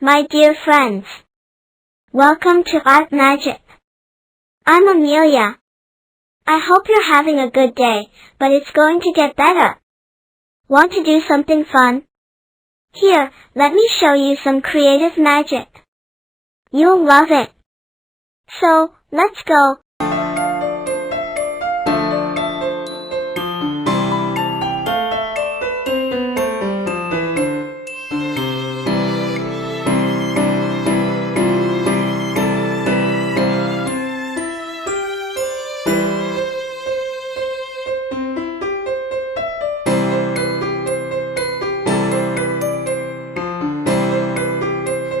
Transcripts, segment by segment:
my dear friends. Welcome to ArtMagic. I'm Amelia. I hope you're having a good day, but it's going to get better. Want to do something fun? Here, let me show you some creative magic. You'll love it. So, let's go.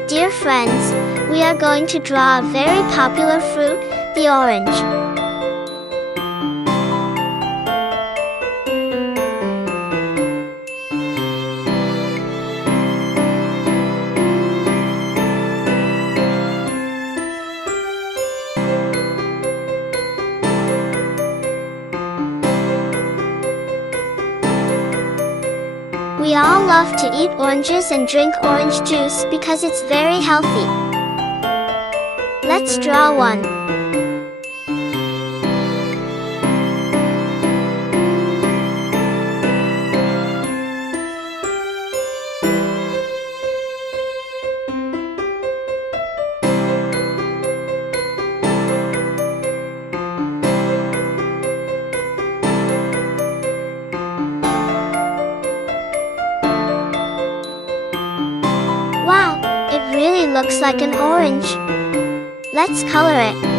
Dear friends, we are going to draw a very popular fruit, the orange. We all love to eat oranges and drink orange juice because it's very healthy. Let's draw one. Wow, it really looks like an orange. Let's color it.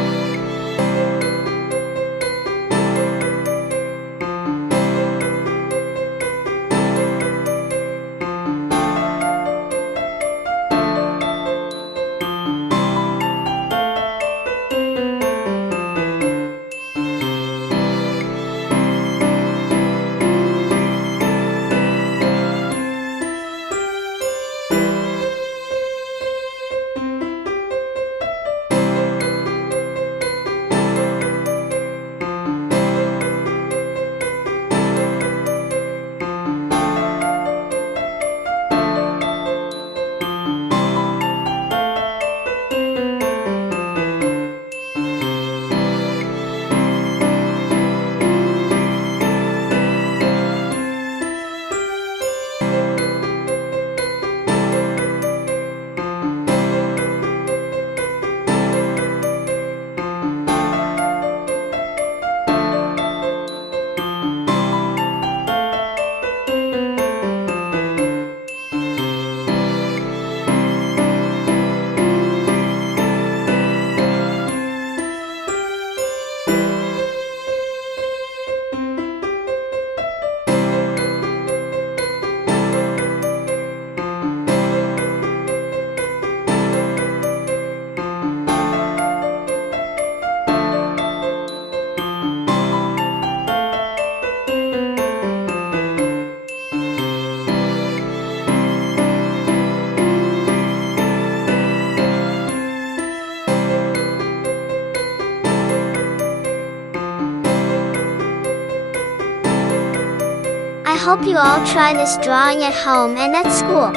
I hope you all try this drawing at home and at school.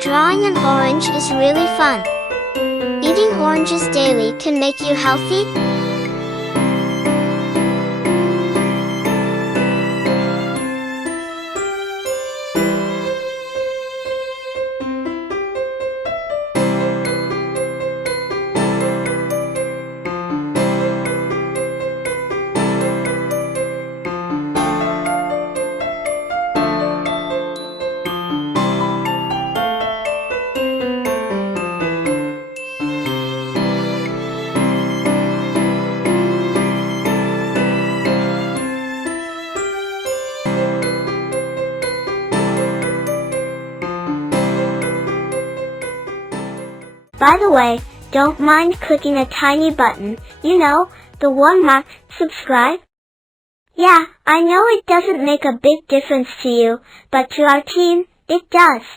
Drawing an orange is really fun. Eating oranges daily can make you healthy. By the way, don't mind clicking a tiny button, you know, the one marked subscribe. Yeah, I know it doesn't make a big difference to you, but to our team, it does.